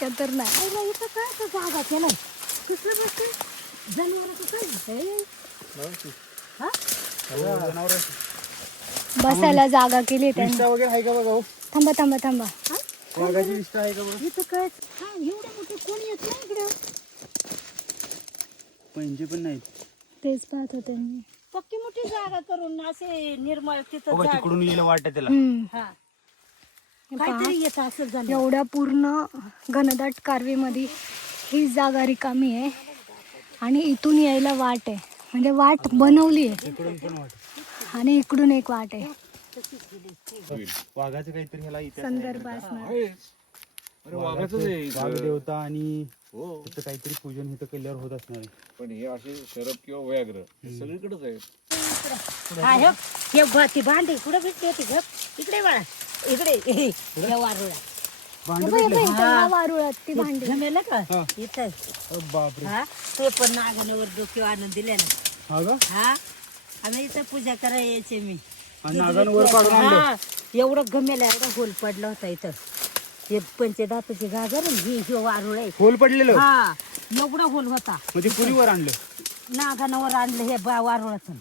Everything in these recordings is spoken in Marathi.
खतरनाक. इथं काय तर जागा केलं कसलं बसते जनावराचं काय दिसतंय हा बसायला जागा केली त्यांनी. रिक्षा वगैरे आहे का बघा हो? थांबा थांबा थांबा. वाघाची रिक्षा आहे का बघा? इथं काय हा एवढे मोठे कोणी येत नाही इकडं पंजे पण नाहीत. तेच पाहत होते मी. पक्की मोठी जागा करून असे निर्मळ तिथं बघा झाड. तिकडून गेलं वाटत त्याला. हा हे पहा, काहीतरी येत असं झालं एवढ्या पूर्ण घनदाट कारवीमध्ये ही जागा रिकामी आहे आणि इथून यायला वाट आहे. म्हणजे वाट बनवली आहे तिकडून पण वाट. आणि इकडून एक वाट आहे. वाघाचं काहीतरी ह्याला इतिहास आहे. संदर्भ असणार. अरे वाघाचंच आहे इथं. वाघ देवता आणि हो त्याचं काहीतरी पूजन इथं केल्यावर होत असणार आहे. पण हे असे शरब किंवा व्याघ्र हे सगळीकडेच आहेत. हा हे ती भांडी कुठे भेटते होती ग इकडे बाळा इकडे या वारुळा भांडं येतं भेटलं? इथं या वारुळात ती भांडी. जमेलं का हा. इथं बापरे. हा ते पण नागानवर डोक्यावर आणून दिले ना हा का? हा आम्ही इथं पूजा करायला यायचे मी आणि नागांवर काढून आणलं. हा एवढं गमेला एवढा होल पडला होता इथं हे पंचधातूची गाजर ही वारुळ आहे होल पडलेलं हा एवढा होल होता म्हणजे पुरीवर आणलं. नागानावर आणलं हे वारुळातून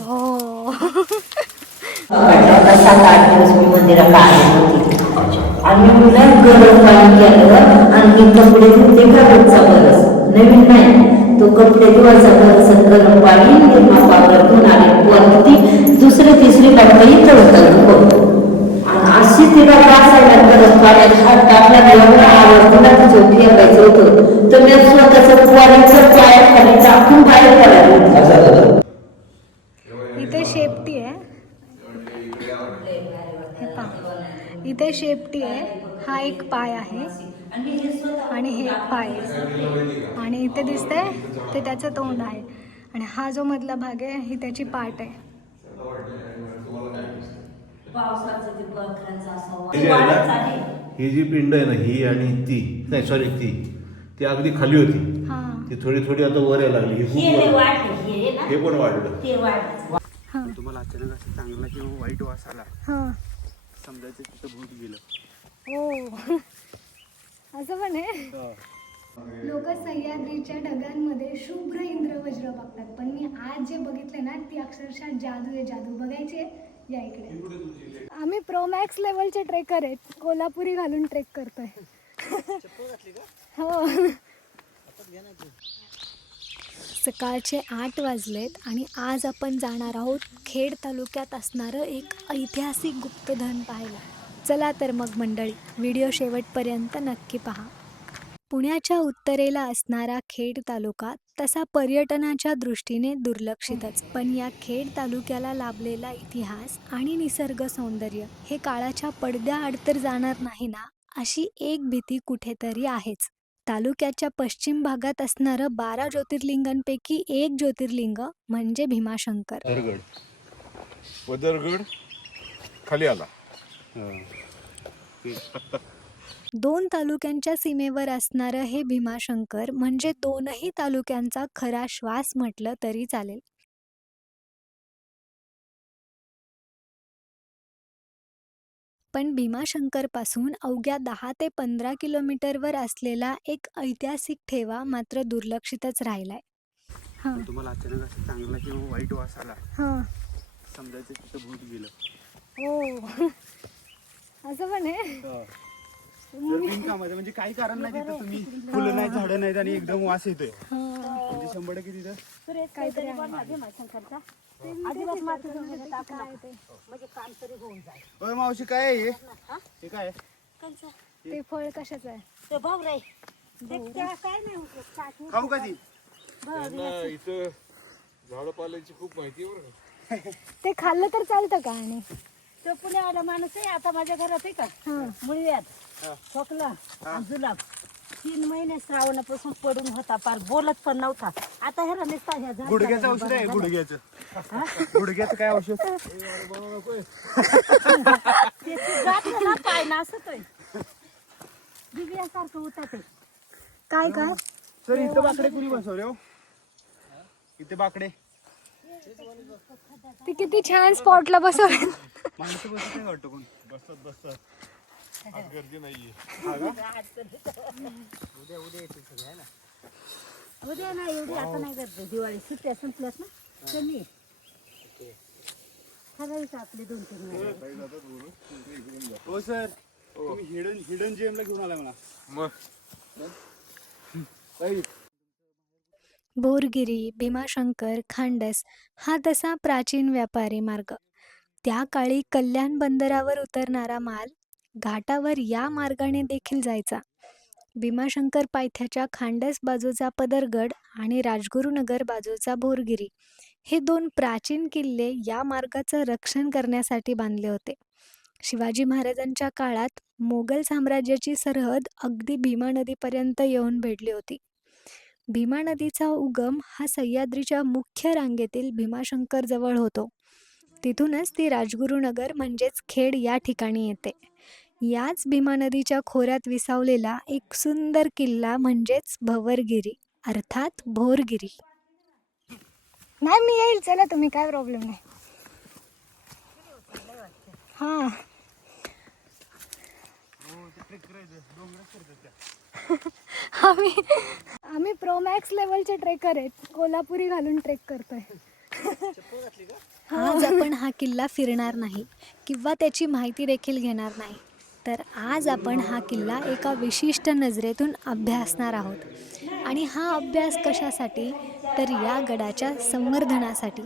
हो. 7-8 दिवस मी मंदिरात आले नव्हते आणि मुलं गरम पाणी केलं आणि हे कपडे धुते घालूनचा बरस नवीन नाही तो कपडे धुवायचा बरस गरम पाणी निर्मा पावडर आले वरती दुसरे तिसरी बाटली तळतात आणि अशी तिला बसायला गरम पाण्यात हात टाकला एवढा आवाज तिला तिचं फेकायचं होतं तर मी स्वतःचं पोराचं पायाखाली टाकून बाहेर पडायला इथे शेपटी आहे. हे पहा, इथे शेपटी आहे. हा एक पाय आहे आणि हे एक पाय आहे आणि इथे दिसतंय ते त्याचं तोंड आहे आणि हा जो मधला भाग आहे ही त्याची पाठ आहे. ही जी पिंड आहे ना ही आणि ती नाही सॉरी ती अगदी खाली होती. हा ती थोडी थोडी आता वर यायला लागली. ही खूप वर. हे पण वाढलं. हा तुम्हाला अचानक असं चांगला किंवा वाईट वास आला हा समजायचं तिथं भूत गेलं. हो असं पण आहे. लोक सह्याद्रीच्या ढगांमध्ये शुभ्र इंद्रवज्र बघतात पण मी आज जे बघितले ना ती अक्षरशः जादू आहे. जादू बघायची आहे या इकडे. आम्ही प्रोमॅक्स लेवलचे ट्रेकर आहेत. कोल्हापुरी घालून ट्रेक करतोय. हो सकाळचे 8 वाजलेत आणि आज आपण जाणार आहोत खेड तालुक्यात असणारं एक ऐतिहासिक गुप्तधन पाहायला. चला तर मग मंडळी व्हिडिओ शेवटपर्यंत नक्की पहा. पुण्याच्या उत्तरेला असणारा खेड तालुका तसा पर्यटनाच्या दृष्टीने दुर्लक्षितच पण या खेड तालुक्याला लाभलेला इतिहास आणि निसर्ग सौंदर्य हे काळाच्या पडद्याआड तर जाणार नाही ना अशी एक भीती कुठेतरी आहेच. तालुक्याच्या पश्चिम भागात असणारं 12 ज्योतिर्लिंगांपैकी एक ज्योतिर्लिंग म्हणजे भीमाशंकर. वदरगड खाली आला. 2 तालुक्यांच्या सीमेवर असणारं हे भीमाशंकर म्हणजे दोनही तालुक्यांचा खरा श्वास म्हटलं तरी चालेल. पण भीमाशंकरपासून अवघ्या 10 ते 15 किलोमीटरवर असलेला एक ऐतिहासिक ठेवा मात्र दुर्लक्षितच राहिलाय. हा तुम्हाला अचानक असं चांगला किंवा वाईट वास आला हा समजायचं तिथं भूत गेलं. हो असं पण आहे. बिनकामाचं म्हणजे काही कारण नाही तिथं तुम्ही फुलं नाही झाडं नाहीत आणि एकदम वास येतोय म्हणजे 100% तिथं काहीतरी आहे. भीमाशंकरचा आदिवासी माती जमिनीत टाकून म्हणजे काम तरी होऊन जाईल. ओय मावशी काय आहे हे? हे काय आहे? कंचा ते फळ कशाचं आहे? ते भावराई ते त्याला काय नाही होत चाटणी खाऊ का ती? त्यांना इथं झाडं पाल्याची खूप माहिती आहे बरं का. ते खाल्लं तर चालतं का? आणि तो पुण्यावाला माणूस आहे आता माझ्या घरात आहे का मुळव्यात खोकला आणि जुलाब 3 महिने श्रावणापासून पडून होता पार बोलत पण नव्हता. आता ह्याला नुसता ह्या झाडाला गुडघ्याचं औषध आहे गुडघ्याचं. गुडघ्याचं काय औषध? त्याची जात ना पाय नासतोय दिव्यासारखं होता ते. काय काय सर इथं बाकडे कुणी बसवले हो? इथे बाकडे ते किती छान स्पॉटला बसवलं. माणसं बसत नाही वाटतं कोण. बसतात आज गर्दी नाहीये. उद्या नाही एवढी आता नाही करते दिवाळी सुट्ट्या संपल्यात ना कमी ठराविक आपले 2-3 महिने. हो सर, तुम्ही हिडन जेमला घेऊन आला मला. मग बोरगिरी, भीमाशंकर, खांडस हा तसा प्राचीन व्यापारी मार्ग. त्या काळी कल्याण बंदरावर उतरणारा माल घाटावर या मार्गाने देखील जायचा. भीमाशंकर पायथ्याच्या खांडस बाजूचा पदरगड आणि राजगुरुनगर बाजूचा बोरगिरी हे 2 प्राचीन किल्ले या मार्गाचं रक्षण करण्यासाठी बांधले होते. शिवाजी महाराजांच्या काळात मोगल साम्राज्याची सरहद अगदी भीमा नदीपर्यंत येऊन भेटली होती. भीमा नदीचा उगम हा सह्याद्रीच्या मुख्य रांगेतील भीमाशंकर जवळ होतो. तिथूनच ती राजगुरुनगर म्हणजेच खेड या ठिकाणी येते. याच भीमा नदीच्या खोऱ्यात विसावलेला एक सुंदर किल्ला म्हणजेच भवरगिरी अर्थात भोरगिरी. नाही मी येईल, चला तुम्ही, काय प्रॉब्लेम नाही. हां आम्ही प्रोमॅक्स लेवलचे ट्रेकर आहेत, कोल्हापुरी घालून ट्रेक करतोय. आज आपण हा किल्ला फिरणार नाही किंवा त्याची माहिती देखील घेणार नाही, तर आज आपण हा किल्ला एका विशिष्ट नजरेतून अभ्यासणार आहोत. आणि हा अभ्यास कशासाठी, तर या गडाच्या संवर्धनासाठी.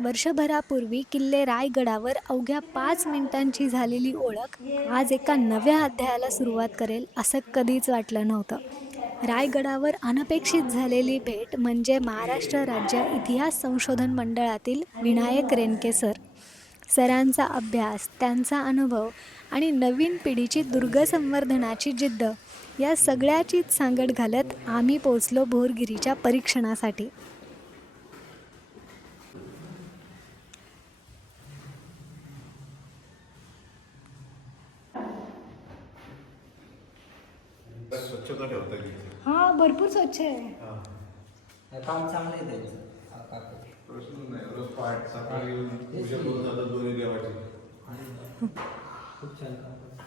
वर्षभरापूर्वी किल्ले रायगडावर अवघ्या 5 मिनिटांची झालेली ओळख आज एका नव्या अध्यायाला सुरुवात करेल असं कधीच वाटलं नव्हतं. रायगडावर अनपेक्षित झालेली भेट म्हणजे महाराष्ट्र राज्य इतिहास संशोधन मंडळातील विनायक रेणके सर. सरांचा अभ्यास, त्यांचा अनुभव आणि नवीन पिढीची दुर्ग संवर्धनाची जिद्द या सगळ्याचीच सांगड घालत आम्ही पोचलो भोरगिरीच्या परीक्षणासाठी. स्वच्छता ठेवता येईल. हां भरपूर स्वच्छ आहे. काम चांगलं आहे त्यांचं. प्रश्न नाही, रोज पहाटे सकाळी येऊन पूजा करून जातात दोन्ही देवाची. खूप छान काम करतात.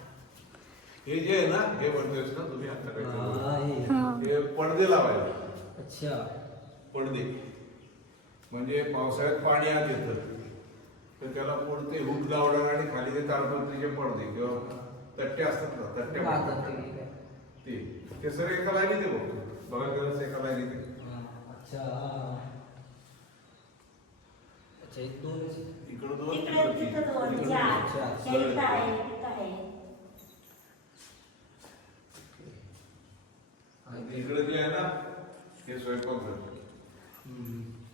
हे जे आहे ना, हे म्हणतोयस ना तुम्ही आता काय हां हे पडदे लावायचे. अच्छा. पडदे म्हणजे पावसाळ्यात पाणी आत येतं तर त्याला पुढते हुक लावणार आणि खाली ते ताडपत्रीचे पडदे किंवा तट्टे असतात ना, तट्टे म्हणतात. ते सर एका लाईनीत आहे बघा गरज एका लाईनीत आहे. अच्छा. अच्छा, एक 2 इकडं 2 तिकडे तिथं 2 4 त्या इथं आहे तिथं आहे. आणि इकडे जे आहे ना ते स्वयंपाकघर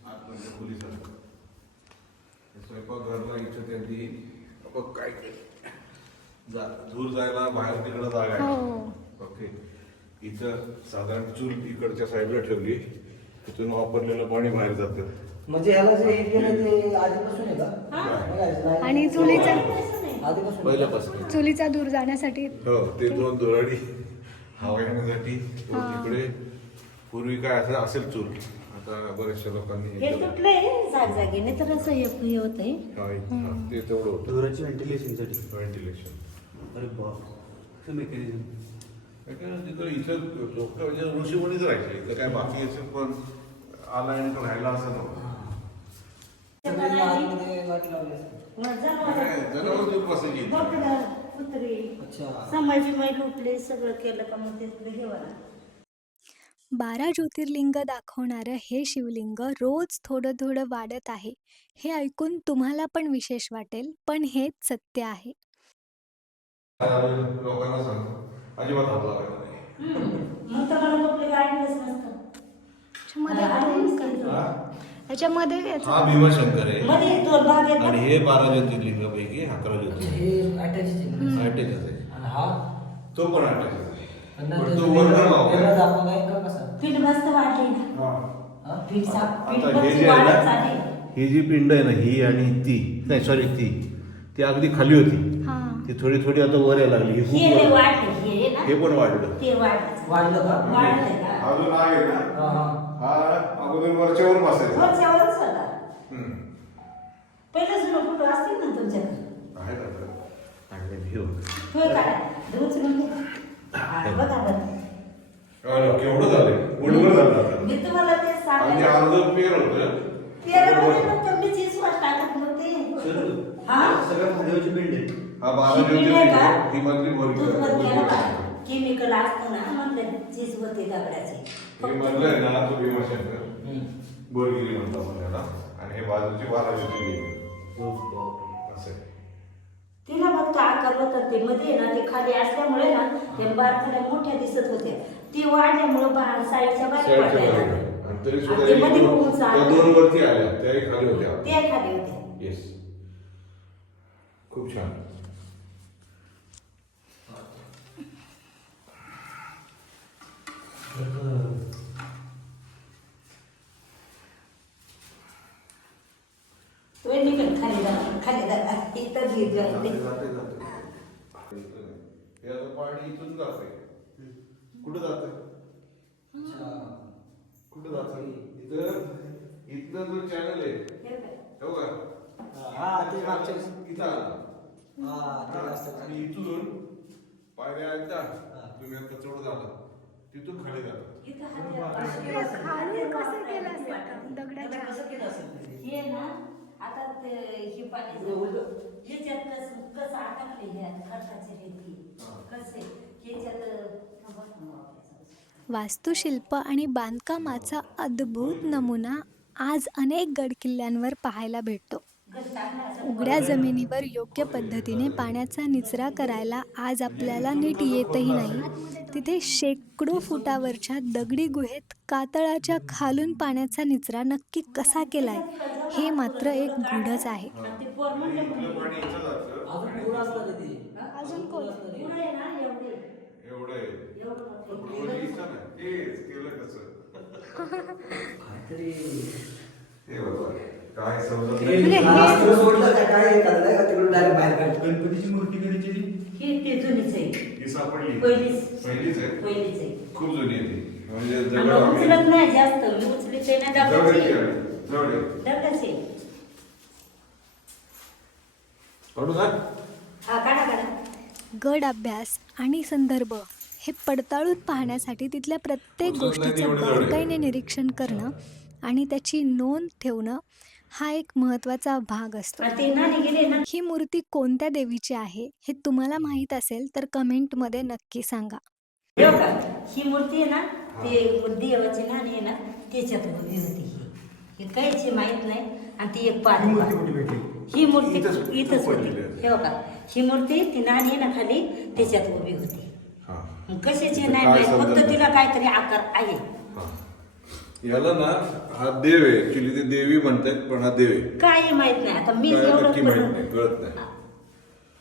आतमध्ये खोली असतात. स्वयंपाकघरला इथं त्यांनी बघ काय केलं, दूर जायला बाहेर तिकडं जागा आहे. ओके, इथं साधारण चूल इकडच्या साईडला ठेवली, तिथून वापरलेलं पाणी बाहेर जातं. म्हणजे ह्याला जे हे केलं ते आधीपासून आहे का? आणि चुलीचा आधीपासून पहिल्यापासून चुलीचा दूर जाण्यासाठी हो, ते 2 दोराडी हवा येण्यासाठी. इकडे पूर्वी काय असं असेल चूल, आता बऱ्याचशा लोकांनी हे तुटलंय जागजागीने तर असं हे होतंय. ते तेवढं होतं धुराची व्हेंटिलेशनसाठी. व्हेंटिलेशन. अरे बाप, मेकॅनिझम. तिथं इथं लोक म्हणजे ऋषीमुनीच राहायचे. इथं काय बाकी असेल पण आला आणि तो राहिला असं नव्हतं. आतमध्ये वाट लावली असेल. जनावर दूध बसायची. बोकडं, कुत्री, अच्छा. समाजी मैल उठले सगळं केलं का मग ते हे वाला. 12 ज्योतिर्लिंग दाखवणारं हे शिवलिंग रोज थोडं थोडं वाढत आहे. हे ऐकून तुम्हाला पण विशेष वाटेल, पण हेच सत्य आहे. लोकांना सांगतो अजिबात हात लावायचा नाही. मग तर मला आपली गाडीच नसतं. याच्यामध्ये हा भीमाशंकर आहे मध्ये 2 भाग आहेत. आणि हे 12 ज्योतिर्लिंगापैकी 11 ज्योतिर्लिंग. हे अटॅच आहे. अटॅचच आहे. आणि हा तो पण अटॅचच आहे. आणि पण नंतर तो वरनं लावलाय. वेगळा दाखवला आहे का कसा? पीठ मस्त वाढली ना. हा? पीठ आता हे जे आहे वाढत ना, चालली. ही जी पिंड आहे ना, ही आणि ती नाही सॉरी ती अगदी खाली होती. हां ती थोडी थोडी आता वर यायला लागली. ही हे खूप वाढले हे ना हे पण वाढलं. ते वाढलं. वाढलं का? वाढलंय का? अजून आहे ना, हा हा. हा अगोदर वरच्यावर बसायचा. वरच्यावरच होता. हम्म. पहिलं जुनं फोटो असतील ना तुमच्याकडे. आहे ना. होय काढा. ते उचलून घे. हा, बघा बरं. केवढं झालंय मुठभर झालं आता मी तुम्हाला ते आणि सांगायचं. अर्ध पेर होतं तेलामध्ये फक्त मी चीजवर टाकत नव्हते. हा? सगळं खालीवरची पिंड आहे. हा 12 ही पिंड आहे का? ही मधली दूध वर केलं का? बोलगी केमिकल असतं ना म्हणलं चीज होते दगडाचे. हे मधलं आहे ना तो भीमाशंकर बोरगिरी म्हणतो आपण त्याला आणि हे बाजूची 12 गेली असं आहे. तिला फक्त आकार होता ते मध्ये ना ते खाली असल्यामुळे ना ते बारखाल्या मोठ्या दिसत होत्या. ती वाढल्यामुळे साईडच्या बारीक साईडच्या वाटायला बाजूला. लागल्या. आणि तरी सुद्धा आणि ते मध्ये एक- बघून त्या चाललं. 2 वरती आल्या त्याही खाली होत्या ते खाली होत्या. येस खूप छान तुम्ही निघून खाली जा इथं घेत जाईल ते. हे आता पाणी इथून जाते कुठं जात कुठं जात इथं इथनं जो चॅनल आहे हे काय? हो का हा ते मागच्या वेळेस. इथं आला हा ते असतं. आणि इथून पायऱ्या आहेत ना तुम्ही आता चढ झाला तिथून खाली जातात इथं हात खाली कसं केलं असेल दगडाच्या? कसं केलं असेल ते? हे ना आता ते हे पाणी ह्याच्यात कसं अटकले ह्या खडकाचे रेती कसे ह्याच्यात वास्तुशिल्प आणि बांधकामाचा अद्भुत नमुना आज अनेक गडकिल्ल्यांवर पाहायला भेटतो. उघड्या जमिनीवर योग्य पद्धतीने पाण्याचा निचरा करायला आज आपल्याला नीट येतही नाही. तिथे शेकडो फुटावरच्या दगडी गुहेत कातळाच्या खालून पाण्याचा निचरा नक्की कसा केलाय हे मात्र एक गूढच आहे. ते पोर म्हणलं इथलं पाणी इथं जातं अजून पूर असतं ते. अजून कोण? पुढं आहे ना एवढे एवढं आहे एवढं मोठं. पण वरती इथं नाही. तेच केलं कसं काहीतरी हे बघा काय समजत ते नाही रास्ता सोडलं काय काय करताय का तिकडून डायरेक्ट बाहेर काढतो. गणपतीची मूर्ती कधीची ती? ही ते जुनीच आहे. ही सापडली पहिलीच पहिलीच आहे पहिलीच आहे. खूप जुनी आहे ती म्हणजे आणि दगड उचलत नाही जास्त मी उचलीचे नाही दगडाची दगडाची आहे. जवळ आहे. दगडाची काढू ना हा काढा काढा. गड अभ्यास आणि संदर्भ हे पडताळून पाहण्यासाठी तिथल्या प्रत्येक गोष्टीचं बारकाईने निरीक्षण करणं आणि त्याची नोंद ठेवणं हा एक महत्त्वाचा भाग असतो. आणि ते नाणी गेले ना ही मूर्ती कोणत्या देवीची आहे हे तुम्हाला माहीत असेल तर कमेंटमध्ये नक्की सांगा. हे बघा, ही मूर्ती आहे ना ते देवाची नाणी आहे ना त्याच्यात उभी होती ही काहीची माहित नाही. आणि ती एक ही पाठ मूर्ती कुठे भेटली? ही मूर्ती इथंच- इथंच होती. पडलेली आहे. हे बघा ही मूर्ती ती नाणी आहे ना खाली त्याच्यात उभी होती. हा मग कशाची इथं नाही काय माहित, फक्त समजत तिला काहीतरी आकार आहे. हा. याला ना हा देव आहे ऍक्च्युली ते देवी म्हणतात पण हा देव आहे काही माहित नाही. आता मी काय एवढं नक्की माहित नाही पण- कळत नाही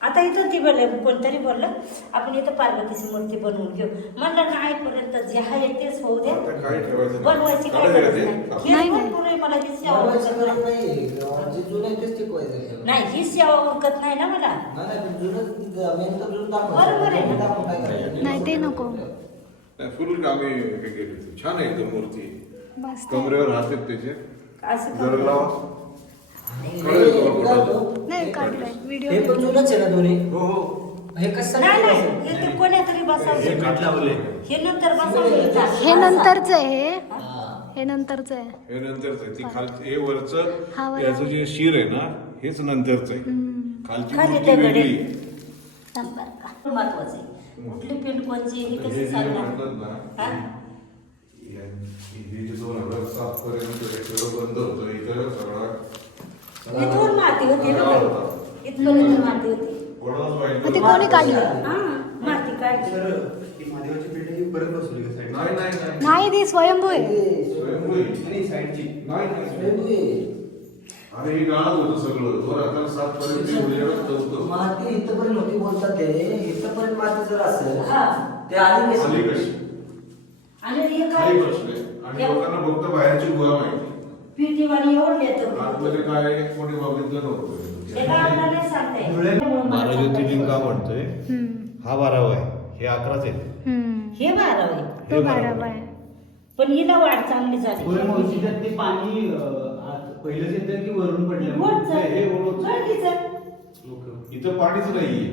आता इथं ती बोललं कोणतरी बोललं आपण इथं पार्वतीची मूर्ती बनवून घेऊ. म्हणलं नाही पर्यंत जे आहे तेच होऊ द्या. आता काय ठेवायचं नाही. बनवायची काय काढायचं गरज ते? नाही. नाही, हे नाही. भरपूर आहे, मला ही सेवा बनवायची उरकत गरज नाही. नाही. जे जुनं आहे तेच टिकवायचं. नाही ही सेवा उरकत नाही ना मला. नाही पण जुनं मेन तर जुनं दाखवायचं. बरोबर आहे. दाखवून काय करायचं? नाही ते नको. नाही फुल कामे हे केली छान आहे एकदम मूर्ती मस्त. कमरेवर हात आहेत त्याचे असं जर करू. लावा हे कळेल तुम्हाला काय कुठं. होतं? नाही काढलाय व्हिडिओ. हे पण जुनंच आहे ना दोन्ही. हो हो हे कसं नाही काय नाही हे ते कोण्यातरी बसावलं. काठ लावले. हे नंतर बसावलं. हे नंतरच आहे हा. हे नंतरच आहे. हे नंतरच आहे ती खालची हे वरचं हा वरचं. याचं जे शिर आहे ना हेच नंतरच आहे खालची खाली मूर्ती ते गडे. वेगळी महत्वाचं आहे. कुठली पिंड कोणची हे हे कसं जे सांगणार म्हणतात ना हा? हे जे 2007 पर्यंत हे सगळं बंद होतं इथं सगळा इथवर माती होती ना बाई. इथपर्यंत माती होती. कोणालाच माहित मग ते नाही. कोणी काढलं? हा माती काढली. सर ही महादेवाची पिंड ही परत बसवली का साईड? नाही नाही नाही नाही ती स्वयंभू आहे. स्वयंभू आहे. नाही साईडची. नाही नाही स्वयंभू आहे. अरे हे गाणं होतं सगळं 2007 पर्यंत ते उजेडात होतं माती इथपर्यंत होती बोलतात ते. इथपर्यंत माती जर असेल हा. ते आधी खाली कसं? कशी आणि हे खाली काय बसले आणि लोकांना फक्त बाहेरची गुहा माहिती पिटीवाणी एवढं येतं. आतमध्ये काय आहे, कोणी बघितलं नव्हतं हे काय आपल्याला नाही सांगता येत. बारा ज्योतिर्लिंग का म्हणतोय हम्म. हा 12वा आहे हे 11च आहे हम्म. हे बारावं तो 12वा आहे. पण हिला वाढ चांगली झाली. होय मावशी, त्यात ते पाणी पहिलंच येतं की वरून पडलं? वरचं. हे वरून. गळतीचं. इथं पाणीच नाहीये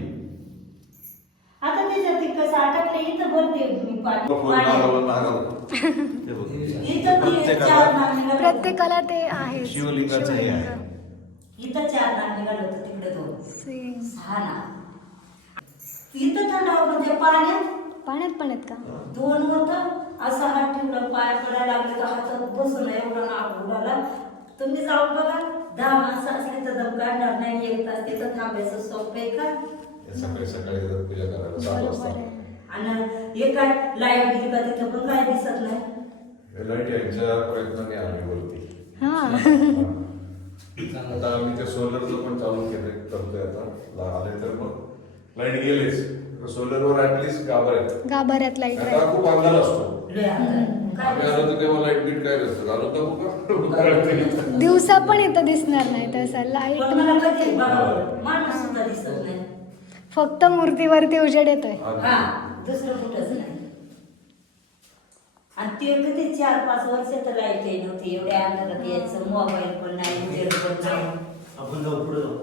कसं अटकलं इथं भरते मी पाणी फोन मारावं लागलं. हे बघ. इथं ते चार नाग निघालं. प्रत्येकाला ते आहे शिवलिंगाचं हे आहे. इथं चार नाग निघालं होतं तिकडे 2 सेम 6 नाग. इथं थंडावा म्हणजे पाण्यात पण आहेत का 2 होतं. असा हात ठेवला पाय पडायला लागले तर हातात बसून एवढा नाग उडाला. तुम्ही जाऊन बघा 10 माणसं असली तर दम काढणार नाही. 1 तास तिथं थांबायचं सोपं आहे का? सकाळी सकाळी येतात पूजा करायला 7 बरोबर वाजता. आहे आणि हे काय लाईट गेली का तिथं पण काय दिसत नाही. लाईट यांच्या प्रयत्नाने आली वरती. हा आता आम्ही ते सोलरचं पण चालू केलंय करतोय आता. आले तर मग लाईट गेलेच सोलरवर ऍटलीस्ट गाभाऱ्यात लाईट आता खूप अंधार असतो. लय अंधार. आम्ही आलो तर तेव्हा लाईट बीट काय नसतं. आलो तर दिवसा पण इथं दिसणार नाही तसं लाईट पण मला कधी बघावं माणूस सुद्धा दिसत नाही. फक्त मूर्तीवरती उजेड येतोय हा दुसरं कुठंच नाही. आणि ते कधी 4-5 वर्ष तर लाईट येत नव्हती. एवढ्या अंधारात यायचं. मोबाईल पण नाही उजेड पण नाही. आपण जाऊ पुढे जाऊ.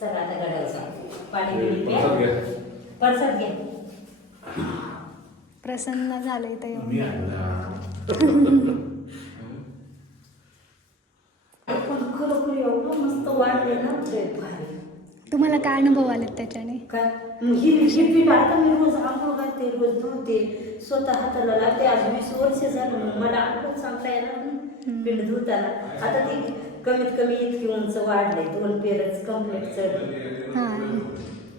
चला आता गडायचं पाणी बिणी प्या. परसाद घ्या. प्रसन्न झालं इथं येऊन पण खरोखर एवढं मस्त वाटलं ना ते भारी. तुम्हाला काय अनुभव आलेत त्याच्याने काय ही पीठ आता मी रोज आंघोळ घालते रोज धुते स्वतः हाताला लागते. आज 20 वर्ष झालं मला अनुभव सांगता येणार नाही पीठ धुताना. आता ते कमीत कमी इतकी उंच वाढले. 2 पेरच कम्प्लीट चढले हा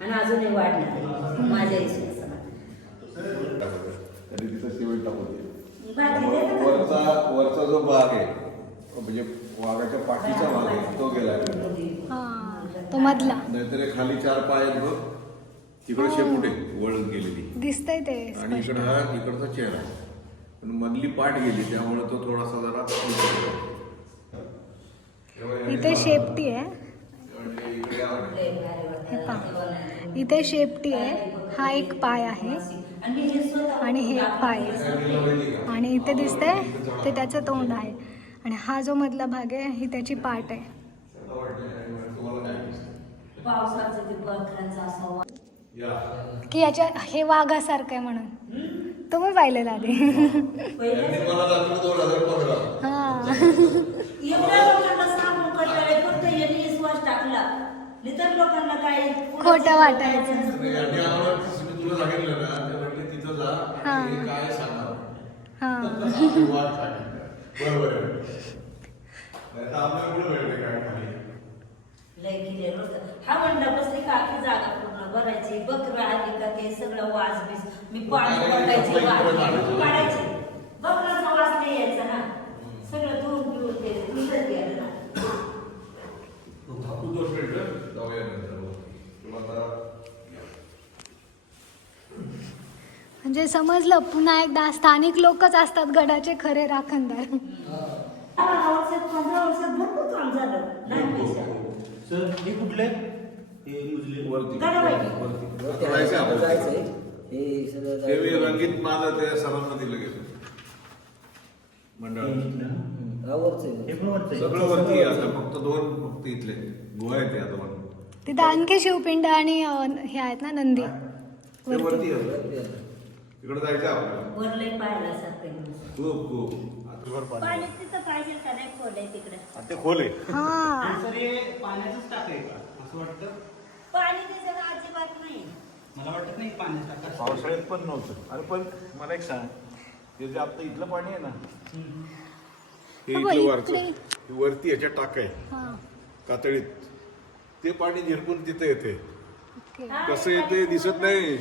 आणि अजूनही वाढणार माझ्या विश्वासाला. तरी तिथं सिमेंट टाकून बाकी दे ना. वरचा जो भाग आहे म्हणजे वाघाच्या पाठीचा भाग आहे तो गेला. हा तो मधला नाहीतर हे खाली 4 पाय आहेत बघ तिकडे शेपुटे वळत गेलेली दिसतंय ते आणि इकडं हा इकडचा चेहरा आहे. पण मधली पाठ गेली त्यामुळे तो थोडासा जरा इथे शेपटी आहे म्हणजे इकडे आला. हे पहा इथे शेपटी आहे. हा एक पाय आहे आणि हे एक पाय आहे आणि इथे दिसतंय ते त्याचं तोंड आहे आणि हा जो मधला भाग आहे ही त्याची पाठ आहे. पावसाचं ते बकऱ्यांचा असा वास. की याच्या हे वाघासारखं आहे म्हणून तुम्ही पाहिलेलं आधी त्यांनी मला दाखवलं 2015. हा एवढ्या लोकांना सांगून कंटाळे फक्त यांनी विश्वास टाकला. इतर लोकांना काही खोटं वाटायचं. यांनी आम्हाला मी तुला सांगितलं ना ते म्हटले तिथं जा आणि काय सांगा हा वाट सांगितलं. बरोबर आहे. नाहीतर आम्हाला एवढं वेळ काय खाली लय क्लिअर होतं. हा म्हणला बसली का आखी जागा पूर्ण भरायची. बकरं आली का ते सगळं वास बीस मी पाणी पडायचे काढायचे. बकराचा वास नाही यायचा ना. सगळं धुवून पिऊन ते इथंच गेलं ना. तू 2 मिनिटं जाऊया नंतर तुम्हाला म्हणजे समजलं पुन्हा एकदा स्थानिक लोकच असतात गडाचे खरे राखणदार. 10 वर्षात 15 वर्षात भरपूर काम झालं. नाही पैसा. सर हे कुठले हे मुस्लिम वरती गडावरती. वरती जायचं आपल्याला. जायचंय. हे सगळं हे मी रंगीत माझं ते सर्वांना दिलं गेलं मंडळात. हे पण वरचं आहे. सगळं वरती आहे आता फक्त 2 फक्त इथले गुहा आहेत आता पण तिथं आणखी शिवपिंड आणि हे आहेत ना नंदी ते वरती आहे. तिकडे जायचं आपल्याला वर लय पाहायला सारखं. खूप खूप आता पाणी तिथं पाहिजे का नाही खोल आहे तिकडे. ते खोल आहे. हा सर हे पाण्याचंच टाक आहे का असं वाटतं. पाणी त्याच्यात अजिबात नाही. मला वाटत नाही पाण्याचं टाक. पावसाळ्यात पण नव्हतं. अरे पण मला एक सांग हे जे आता इथलं पाणी आहे ना हे हा, इथलं वरचं इकडे. हे वरती याच्या टाक आहे हा कातळीत ते पाणी झिरपून तिथे येते. ओके कसं येते दिसत नाही.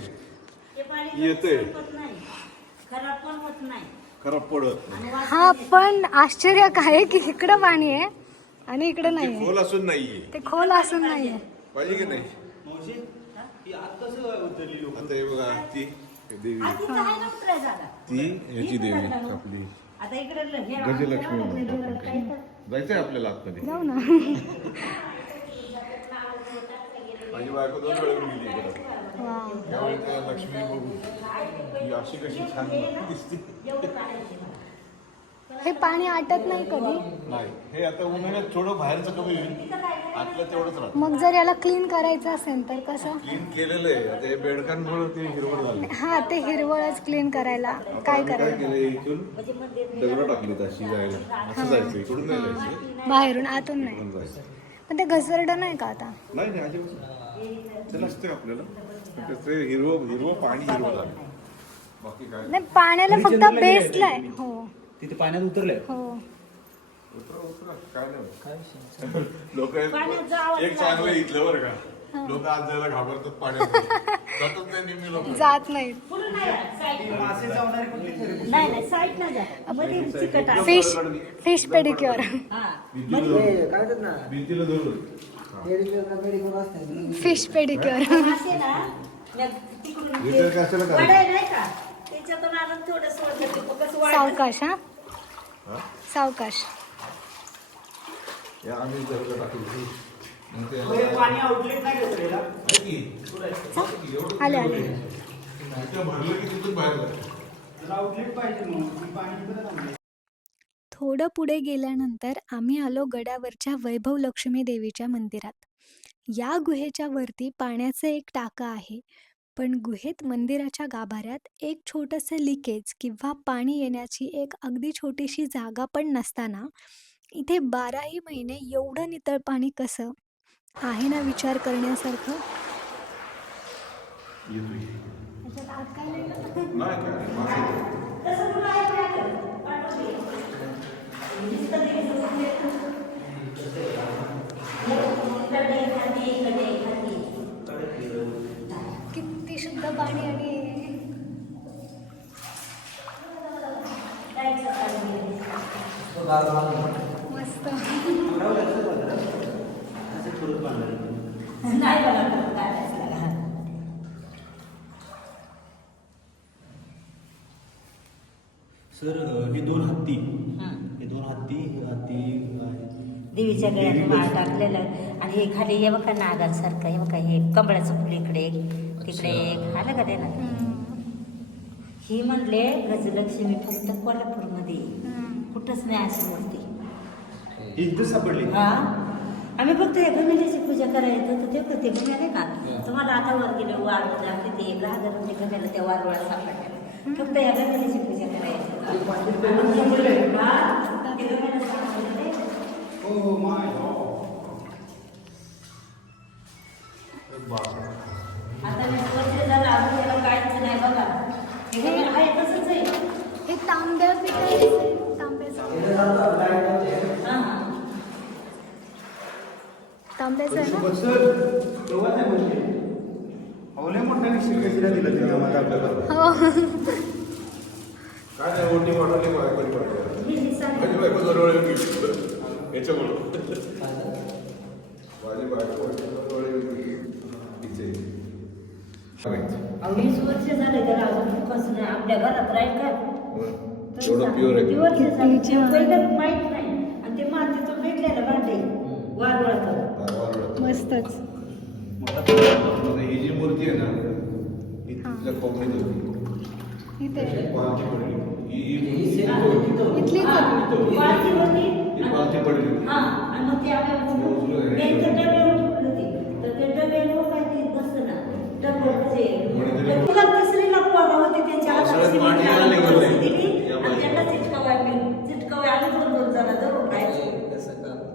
ते पाणी येते. संपत नाही. खराब पण होत नाही. खराब पडत आणि वास हा पण आश्चर्य काय की इकडं पाणी आहे आणि इकडं ते नाहीये. खोल असून नाहीये ते खोल असून नाहीये. पाहिजे की नाही. मावशी ही आत कसं उतरली लोक. आता हे बघा ती देवी आणि तिथं आहे ना उतराय जागा. ती ह्याची देवी आपली आता इकडे हे गजलक्ष्मी म्हणतो आपण तिला. जायचंय आपल्याला आतमध्ये. जाऊ ना माझी बायको 2 वेळा गेली इकडे. वा त्यावेळी त्या लक्ष्मी बघू ही अशी कशी छान दिसते. हे पाणी आटत नाही कधी. नाही हे आता उन्हाळ्यात थोडं बाहेरचं कमी होईल आतलं तेवढंच राहतं. मग जर याला क्लीन करायचं असेल तर कसं? क्लीन केलेलं आहे आता हे बेडकांमुळे ते हिरवळ झाली. हा, ते हिरवळच क्लीन करायला काय आम्ही काय करायचं? केलं इथून दगड टाकली अशी जायला असं जायचं इकडून नाही जायचं बाहेरून, आतून नाही. इकडून जायचं. पण ते घसरडं नाही का आता? नाही नाही अजिबात ते नसते आपल्याला पण त्याचं हिरवं पाणी हिरवं झालं बाकी काय नाही, पाण्याला फक्त बेसला आहे. हो तिथे पाण्यात उतरलंय. हो. उतरा काय नाही लोक पाण्यात जावंच एक चांगलं इथलं बरं का लोक आज जायला घाबरतात पाण्यात जातात नाही नेहमी लोक जात नाही. पुढं नाही साईड मासे चावणारे कुठली तरी नाही साईड ना जा मध्ये चिकट आहे. Fish pedicure. हा हे काय म्हणतात ना भिंतीला धरून मेडिकल असते फिश पेडिक्युअर. मासे ना मग तिकडून ते विचार कशाला करायचं? वाढाय नाही का त्याच्यातून आणून थोडं सोडलं ते कसं वाढतं. सावकाश. हा, हा? सावकाश. या आम्ही दगड टाकली मग ते पाणी आउटलेट नाही घेतलेला. आहे की? एवढं आले आले. इथं भरलं की तिथून बाहेर जातं. जरा आउटलेट पाहिजे मग पाणी इकडे थांबलं. थोडं पुढे गेल्यानंतर आम्ही आलो गडावरच्या वैभव लक्ष्मी देवीच्या मंदिरात. या गुहेच्या वरती पाण्याचं एक टाकं आहे, पण गुहेत मंदिराच्या गाभाऱ्यात एक छोटंसं लिकेज किंवा पाणी येण्याची एक अगदी छोटीशी जागा पण नसताना इथे 12ही महिने एवढं नितळ पाणी कसं? आहे ना विचार करण्यासारखं. येतोय. त्याच्यात आत काय नाही ना? नाही काय मासे तसं तुला आहे का आता? पाठवते. नुसतं ते घेऊन येतो. इकडे एखादी, इकडे एखादी. किती शुद्ध पाणी आणि जायचं पाहिजे. मस्त. नाही बघा करत काढायचं लागा. सर हे दोन हत्ती हं. हे दोन हत्ती देवीच्या गळ्यात माळ टाकलेलं आणि हे खाली हे बघा नागासारखं हे बघा हे कमळाचं फुल इकडे एक, तिकडे एक आलं का ते ना ही म्हणले गजलक्ष्मी फक्त कोल्हापूरमध्ये कुठंच नाही अशी मूर्ती. ही इथं सापडली. हा आम्ही फक्त हे गणेशाची पूजा करायला येतो तर ते करते गण्याले का तुम्हाला आता वर गेले वारवळ लागते ते ग्राहक ते गण्याला त्या वारवळा सापडल्या फक्त या गणेशाची पूजा करायची. हा, ते गण्याला सापडले. हो माय आता मी वर्ष झालं अजून त्याला काहीच नाही बघा हे गणेश आहे तसंच आहे. हे तांब्या पिठाचं तांब्याचं हा तांब्याचं आहे ना. तेव्हा नाही बोलले अवले मोठ्या शिर्केशीला दिलं ते तेव्हा आपल्याला. हो. काय नाही ओटी वाढवली बायकोनी वाढवली हे सांग माझी बायको दरवेळी गेली याच्यामुळं माझी बायको दरवेळी तिचे अहो 20 वर्ष झाले त्याला अजून कसं नाही आपल्या घरात राहील का एवढं प्युअर आहे. किती वर्ष झाली ते पहिलं माहित नाही आणि ते मातीतून भेटलेलं भांडे वारवळाचं मस्तच. ही जी मूर्ती आहे ना ही तिथल्या कोकणीत होती इथे पालथी पडली ही इथलीच आहे. वारती होती ही पालथी पडली हा आणि मग ते आपल्या त्यांच्या डब्यावर ठेवलं होते तर ते डब्यावर काय ते बसतं ना डब्याचे तुला तिसरीला पोरं होते त्यांच्या हातात पाणी आलं सिमेंट निघालंय. दिली आणि त्यांना चिटकावं आणि 2-2 जण धरून राहायचे.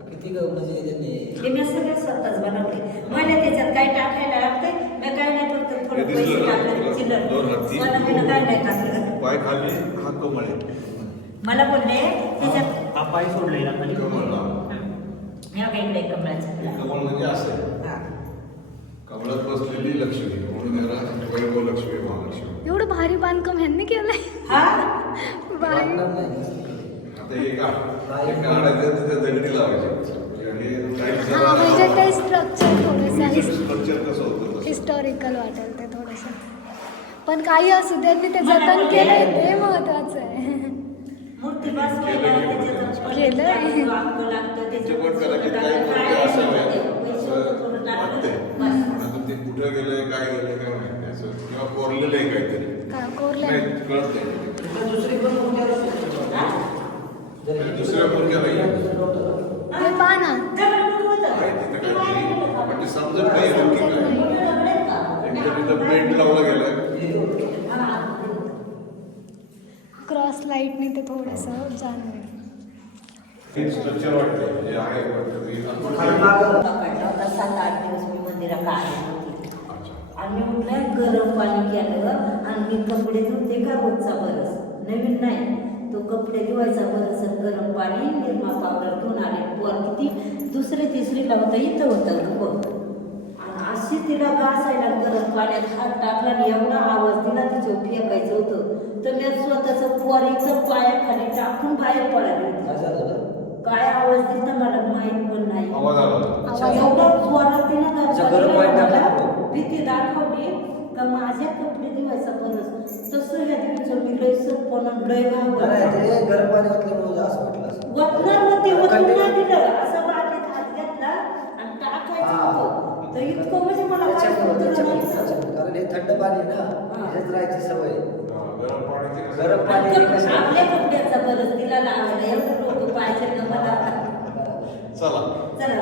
किती म्हणजे त्यांनी ते मी सगळं स्वतःच बनवते मला त्याच्यात काही टाकायला लागते मी काय नाही फक्त थोडं हे पैसे दिसलं ना टाकले तुला? चिल्लर दोन हत्ती. मला काय नाही टाकलं पाय खाली हात कमळे मला बोलले त्याच्यात हा पाय सोडलेला खाली. कमळला ह्या काही इकडे कमळाचं कमळ म्हणजे असं आहे. हा कमळात बसलेली लक्ष्मी म्हणून याला वैभव लक्ष्मी महालक्ष्मी. एवढं भारी बांधकाम ह्यांनी केलंय. हा भारी. आता हे काढायचं तर त्या दगडी लावायचे आणि काही हा, म्हणजे ते स्ट्रक्चर थोडंसं स्ट्रक्चर कसं होतं तसं. हिस्टॉरिकल वाटेल ते थोडंसं. पण काही असू दे मी ते जतन केलंय ते महत्वाचं आहे. मूर्ती बसवायला त्याच्यात केलंय. वापरू लागतं ते त्याच्यात पण कदाचित काही मूर्ती असाव्या असं वाटतंय. पण आता ते कुठं गेलंय काय गेलंय काय माहिती असं किंवा कोरलेलं आहे काहीतरी का कोरलंय. नाही कळत नाही. दुसरी पण मोठी दुसऱ्या मुलग्या नाही हे पहा ना. दगड कुठं होतं? आहे तिथं काहीतरी पण ते समजत नाही नक्की काय. एकतर तिथं पेंट लावला गेलाय. क्रॉस लाईटने ते थोडंसं जाणवेल. हे स्ट्रक्चर वाटतंय म्हणजे आहे वाटतं ते. पकडला होता 7-8 दिवस मी मंदिरात आले नव्हते. आणि म्हटलं गरम पाणी केलं आणि कपडे धुते का रोजचा बरस नवीन नाही तो कपडे धुवायचा बरस गरम पाणी निरमा पावडर धुवून आले. पोर किती दुसऱ्या तिसरीला होता इथं होतं बघ. आणि अशी तिला घासायला गरम पाण्यात हात टाकला आणि एवढा आवाज दिला तिच्यावर फेकायचं होतं तर मी स्वतःचं पोरीचं पायाखाली टाकून बाहेर पडायला होती. काय आवाज दिला मला माहित पण नाही. आवाज आला. एवढा जोरात तिनं भीती दाखवली का माझ्या कपडे धुवायचा बरस तसं ह्या दिवसात मी लय सोपं लय घाबरले. गरम पाणी वाटल्यामुळे असं वाटलं असं. वतणार होते वतून नाही दिलं असं बाटलीत हात घेतला आणि टाकायचं होतं तर इतकं म्हणजे मला काय होतं नाही. कारण हे थंड पाणी ना ह्याच्यात राहायची सवय. गरम पाणी गरम पाणी आपल्या कपड्याचा बरस तिला लावायला एवढं लोक पाहिजे ना मला. चला. चला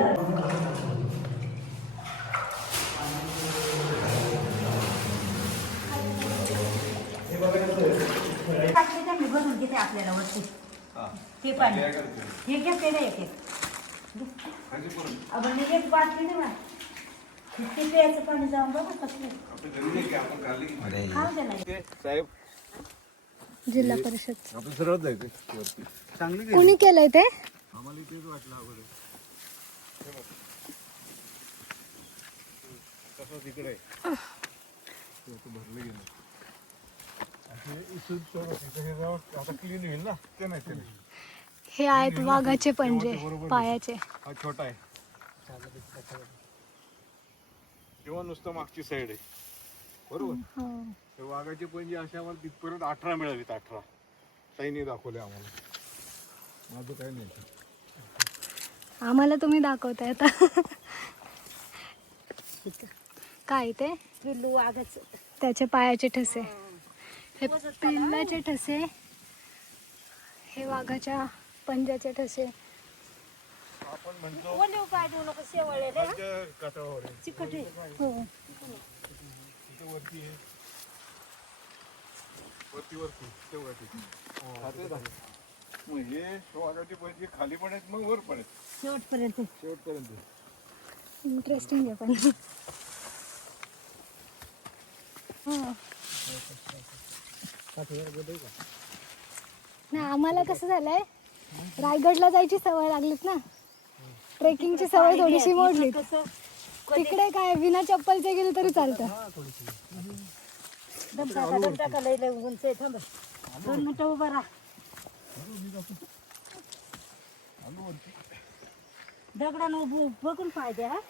मी भरून घेते आपल्याला वरती ते पाणी हे घेते ना एक आपण एक बाटली दे ते प्यायचं पाणी जाऊन बघा कसं खाऊ दे ना. साहेब जिल्हा परिषद आपण सरळ जायचं वरती. चांगलं कोणी केलंय ते? आम्हाला तेच वाटलं अगोदर. तसं तिकडे आहे. भरलं गेलं इथून तिथं हे जाऊ आता क्लीन होईल ना ते नाही ते नाही. हे आहेत वाघाचे पंजे पायाचे. हा छोटा आहे तेव्हा नुसतं मागची साईड आहे बरोबर. हो. ते वाघाचे पंजे असे आम्हाला तिथपर्यंत 18 मिळालेत. 18 ताईने दाखवले आम्हाला. माझं काही नाही. आम्हाला तुम्ही दाखवताय आता. काय ते पिल्लू वाघाचं त्याचे पायाचे ठसे, हे पिल्लाचे ठसे, हे वाघाच्या पंजाचे ठसे. आपण म्हणतो ओले पाय देऊ नको शेवळलेले काटावर आहे. चिकट आहे. हो. तिथं वरती आहे. वरती ते वरती. मग हे वाघाचे पंजे खाली पण आहेत मग वर पण आहेत शेवटपर्यंत शेवटपर्यंत. इंटरेस्टिंग आहे पण. नाही आम्हाला कसं झालंय रायगडला जायची सवय लागलीत ना, ट्रेकिंगची सवय थोडीशी मोडली. तिकडे काय विना चप्पलचे गेले तरी चालतं. दम टाका लय लय उंच आहे. थांब 2 मिनिटं उभा राहा. दगडानं बघून पाहिजे हा.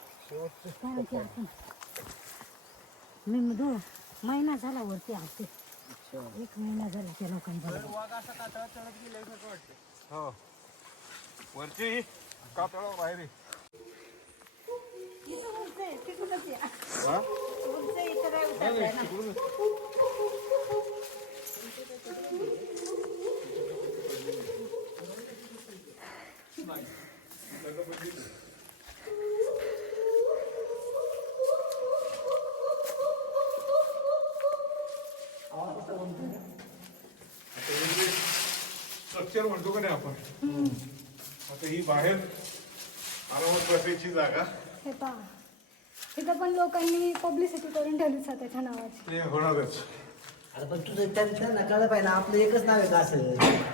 मी महिना झाला वरती आलते. 1 महिना झाला त्या लोकांबरोबर. हो वरची कातळावर आहे रे. इथं उंच आहे, तिकडूनच या. हा? उंच आहे, इथं काय उतरलंय ना. स्ट्रक्चर म्हणतो का नाही आपण. आता ही बाहेर आरामात बसायची जागा. हे पहा इथं पण लोकांनी पब्लिसिटी करून ठेवली स्वतःच्या नावाची. ते होणारच. अरे पण तुझं त्यांचं नकाळलं पाहिजे ना. आपलं एकच नाव आहे का असं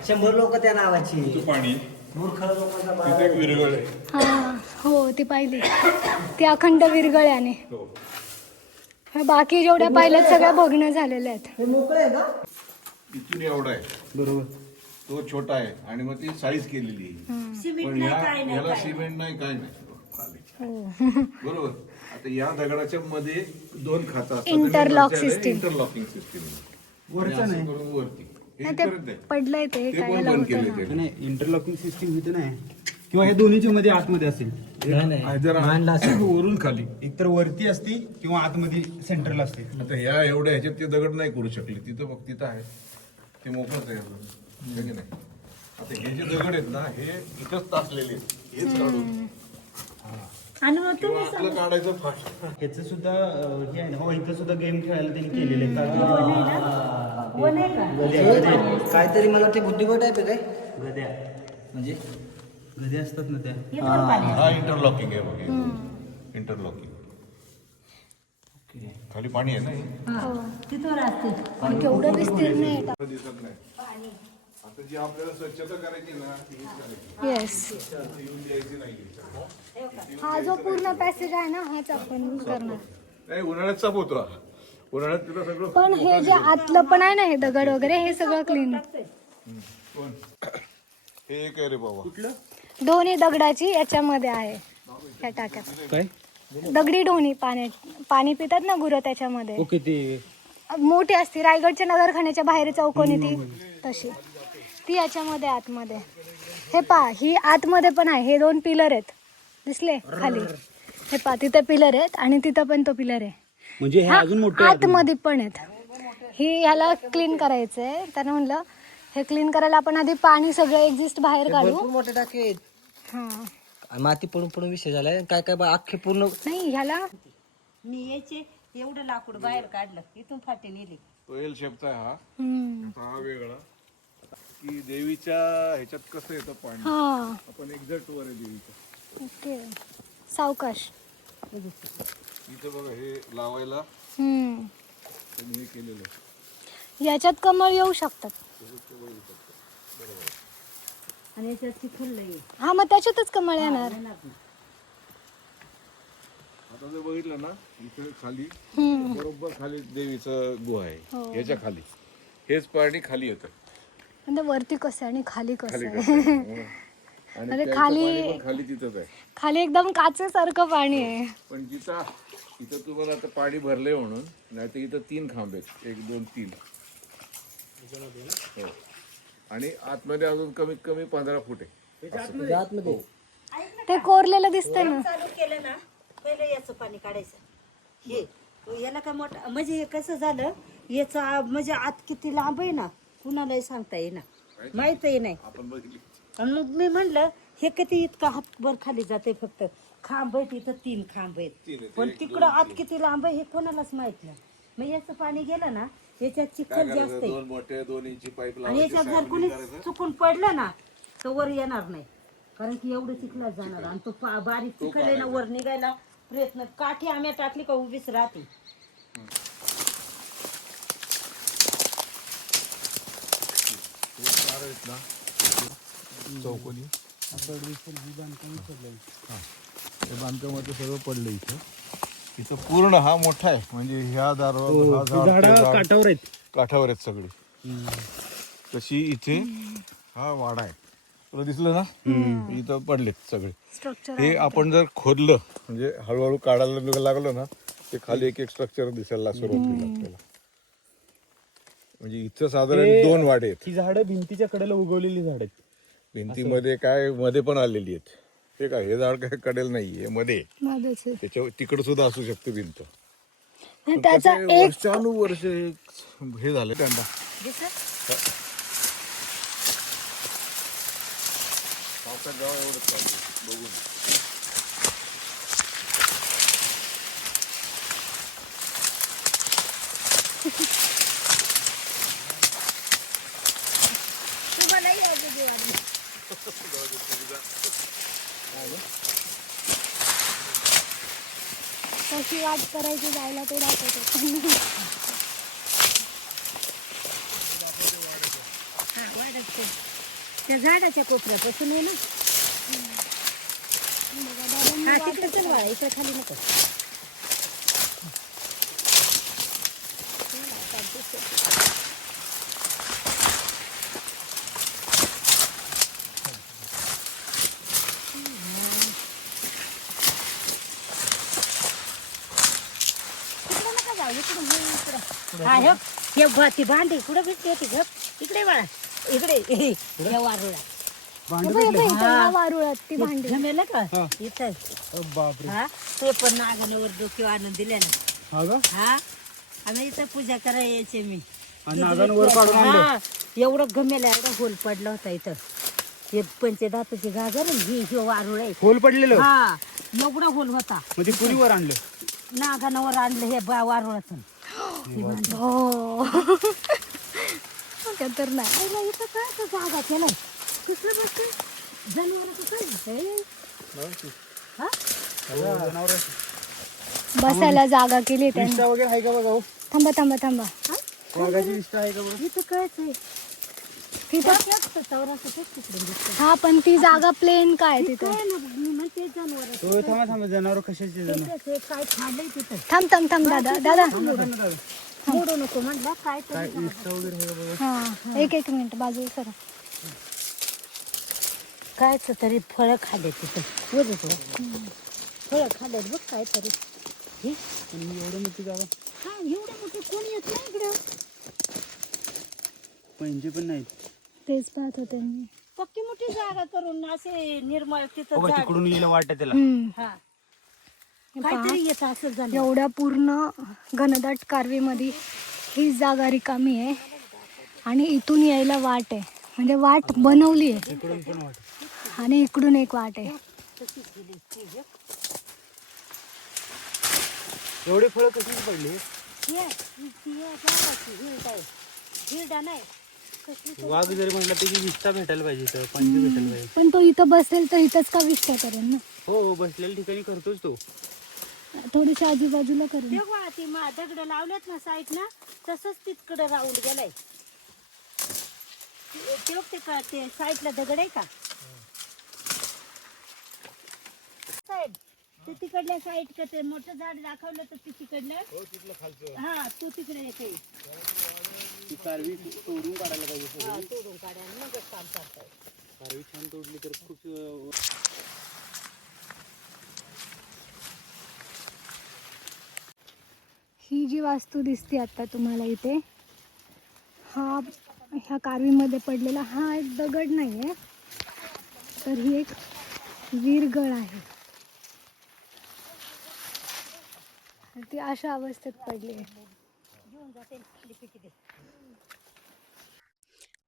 100 लोक त्या नावाची. पाणी मूर्ख लोकांचा तिथे एक विरगळ आहे. हा हो ती पाहिली ती अखंड विरगळ्याने. हो. बाकी जेवढ्या पाहिल्यात सगळ्या बघणं झालेल्या आहेत. हे मोकळे आहे का. इथून एवढा आहे बरोबर. तो छोटा आहे आणि मग ती साईज केलेली आहे. सिमेंट पण नाही काय नाही याला काय. सिमेंट नाही काय नाही खाली. हो. बरोबर. आता या दगडाच्या मध्ये 2 खाता असतात. Interlock system. इंटरलॉकिंग सिस्टीम वरचं नाही. वरती हे नाही, ते इथपर्यंत आहे. पडलंय ते ते काय पण लावतं बंद केले ना. त्याने. नाही इंटरलॉकिंग सिस्टीम इथे नाही किंवा हे दोन्हीच्या मध्ये आतमध्ये असेल. जर वरून खाली एकतर वरती असती किंवा आतमध्ये सेंटरला असते. आता ह्या एवढ्या ह्याच्यात ते दगड नाही करू शकले. तिथं बघ तिथं आहे ते मोकळच आहे अजून. है की नाही. आता हे जे दगड आहेत ना हे इथंच तासलेले आहेत. हेच काढून आणि मग तुम्ही आपलं काढायचं फास्ट. ह्याचं सुद्धा हे आहे ना, हो इथं सुद्धा गेम खेळायला त्यांनी केलेले आहेत. वन आहे का? काहीतरी मला वाटते बुद्धिबळ टाईप आहे काय गद्या म्हणजे गद्या असतात ना त्या. इथं पाणी हा इंटरलॉकिंग आहे बघ, इंटरलॉकिंग. खाली पाणी आहे ना हे? हा, तिथं असते. पण केवढं विस्तीर्ण आहे. एवढं दिसत नाही. आता जी आपल्याला स्वच्छता करायची ना ती हीच करायची. येस, ती येऊन द्यायची नाही. हा जो पूर्ण पॅसेज आहे ना हाच आपण करणार. नाही, उन्हाळ्यात साफ होतो हा. उन्हाळ्यात तुला सगळं पण हे जे आतलं पण आहे ना हे दगड वगैरे हे सगळं क्लीन. कोण? हे एक आहे रे बाबा. कुठलं? ढोणी दगडाची याच्यामध्ये आहे ह्या टाक्यात. काय दगडी ढोणी पाणी पितात ना गुरं त्याच्यामध्ये. ओके ते मोठी असते रायगडच्या नगरखान्याच्या बाहेर चौकोनी ती तशी ती याच्यामध्ये आतमध्ये. हे पा ही आतमध्ये पण आहे. हे 2 पिलर आहेत दिसले खाली. हे पा तिथे पिलर आहेत आणि तिथं पण तो पिलर आहे. म्हणजे हे हा, अजून मोठे आतमध्ये पण आहेत. ही ह्याला क्लीन करायचंय. त्यानं म्हणलं हे क्लीन करायला आपण आधी पाणी सगळं एक्झिस्ट बाहेर काढू. भरपूर मोठे टाके आहेत. हा माती पडून पडून विषय झालाय. काय काय अख्खे पूर्ण नाही ह्याला मी याचे एवढं लाकूड बाहेर काढलं, इथून फाटी नेली. तो एल शेपचा आहे हा. हम्म. हा वेगळा. की देवीच्या ह्याच्यात कसं येतं पाणी. हा आपण एक्झॅक्ट वर आहे देवीच्या. ओके सावकाश. इथं बघा हे लावायला हम्म. त्यांनी हे केलेलं आहे. याच्यात कमळ येऊ शकतात. आणि याच्यात चिखल लई. हा मग त्याच्यातच कमळ येणार. आता जर बघितलं ना इथे खाली हम्म. बरोबर खाली देवीचं गुहा हो. आहे. याच्या खाली हेच पाणी खाली येतं. म्हणजे वरती कसं आहे आणि खाली खाली कसं कसं आहे. आहे. आणि अरे प्यायचं खाली- पाणी पण खाली तिथंच आहे. खाली एकदम काचेसारखं पाणी आहे. पण जिथं इथं तुम्हाला आता पाणी भरलंय म्हणून नाही तर इथं 3 खांब आहेत. 1 2 3 हो. आणि आतमध्ये अजून कमीत कमी 15 फूट आहे. आतमध्ये ते कोरलेलं दिसतंय ना. चालू केलं ना पहिलं याचं पाणी काढायचं. हे याला काय मोठं म्हणजे हे कसं झालं याचं म्हणजे आत किती लांब आहे ना कुणालाही सांगता येईना, माहितही नाही. आपण बघितली. आणि मग मी म्हणलं हे किती इतकं हातभर खाली जाते. फक्त खांब आहेत इथं 3 खांब आहेत. पण तिकडं आत किती लांब आहे हे कोणालाच माहित नाही. मग याचं पाणी गेलं ना याच्यात चिखल जास्त आहे. 2 मोठे 2 इंची पाईप आणि लावायची. याच्यात जर कुणी चुकून पडलं ना तर वर येणार नाही. कारण की एवढं चिखलात जाणार आणि तो बारीक चिखल आहे ना वर निघायला प्रयत्न. काठी आम्ही टाकली का उभीच राहते. चौकोनी हे बांधकामाचं सगळं पडलं इथं. इथं पूर्ण हा मोठा आहे म्हणजे ह्या झाडं काठावर आहेत. काठावर आहेत सगळे. तशी इथे हा वाडा आहे. तुला दिसलं ना इथं पडलेत सगळे. स्ट्रक्चर हे आपण जर खोदलं म्हणजे हळूहळू काढायला लागलं ना ते खाली एक एक स्ट्रक्चर दिसायला सुरुवात होईल आपल्याला. म्हणजे इथं साधारण 2 वाडे आहेत. ही झाडं भिंतीच्या कडेला उगवलेली झाड आहेत. भिंतीमध्ये काय मध्ये पण आलेली आहेत. हे काय हे झाड काय कडेल नाहीये मध्ये आहे. मध्येच आहे. त्याच्या तिकडे सुद्धा असू शकते भिंत. आणि त्याचा एक वर्षानुवर्ष हे झालं त्यांना. पावसात जावं एवढंच पाहिजे बघून. कशी वाट करायची जायला ते दाखवतो. त्या झाडाच्या कोपऱ्यापासून आहे ना. हा तिकडे चल बाळा, इकडे खाली नको. हा हे ती भांडी कुठं भेटते होती ग इकडे बाळा. इकडे या वारुळा वारुळात ती भांडी जमेल का इथं. बापरे. हा ते पण नागाने वर डोकी आणून दिले ना. हा का? हा आम्ही इथं पूजा करायला यायचे मी. नागांवर काढून आणलं. हा एवढं गमेला एवढा होल पडला होता इथं. हे पंचधातूची गाजर ही वारुळ आहे. होल पडलेलं. हा एवढा होल होता मग ते कुणी वर आणलं? नागानावर आणलं हे वारुळाचं हो तर नाही इथं काय असं जागा केलाय कसलं बसते जनावराचं काय होतंय? हा? जनावरं. बसायला जागा केली त्यांनी. विष्ठा वगैरे आहे का बघा हो? थांबा थांबा थांबा वाघाची विष्ठा आहे का बघा? इथं कायच आहे तिथं चौराचं तेच तिकडे दिसतं. हा पण ती जागा प्लेन काय तिथं काय ना मी म्हणते जनावर हो थांबा थांबा, जनावर कशाचे जनावर? काय खाल्लंय तिथं थांब थांब थांब दादा दादा मोडू नको म्हटलं काय काय तरी विष्ठा वगैरे आहे का बघा? हा एक मिनिट बाजू सर कायच तरी फळं खाल्ले तिथं बघ फळं खाल्लेत बघ काय तरी पण ही एवढं मोठी जागा हा एवढे मोठे कोणी येत नाही इकडं पंजे पण नाहीत. तेच पाहत होते मी. पक्की मोठी जागा करून असे निर्मळ तिथं बघा झाड तिकडून येईल वाटत त्याला. हा हे काहीतरी पहा, येत असं झालं एवढ्या पूर्ण घनदाट कारवीमध्ये ही जागा रिकामी आहे आणि इथून यायला वाट आहे, म्हणजे वाट बनवली आहे इकडून पण वाटत. आणि इकडून एक वाट आहे. एवढे फळं कशी पडली? हिरडा नाही वाघ जरी म्हटलं त्याची विष्ठा भेटायला पाहिजे, तर पंजे भेटायला पाहिजे. पण तो इथं बसेल तर इथंच का विष्ठा करेल ना, हो बसलेल्या ठिकाणी करतोच तो. थोडीशी आजूबाजूला करेल. तेव्हा ती दगड लावल्यात ना साईड ना तसंच तिकडे राऊंड गेलाय ते का ते साईडला दगड आहे का साहेब ते तिकडल्या साईड का ते मोठं झाड दाखवलं तर ते तिकडलं हा तू तिकडे येते ती कारवी तोडून काढायला पाहिजे सगळी. तोडून काढायला मगच काम करताय कारवी छान तोडली तर खूप ही जी वास्तू दिसते आता तुम्हाला इथे, हा ह्या कारवीमध्ये पडलेला हा एक दगड नाही आहे, तर ही एक वीरगळ आहे. ती अशा अवस्थेत पडली आहे.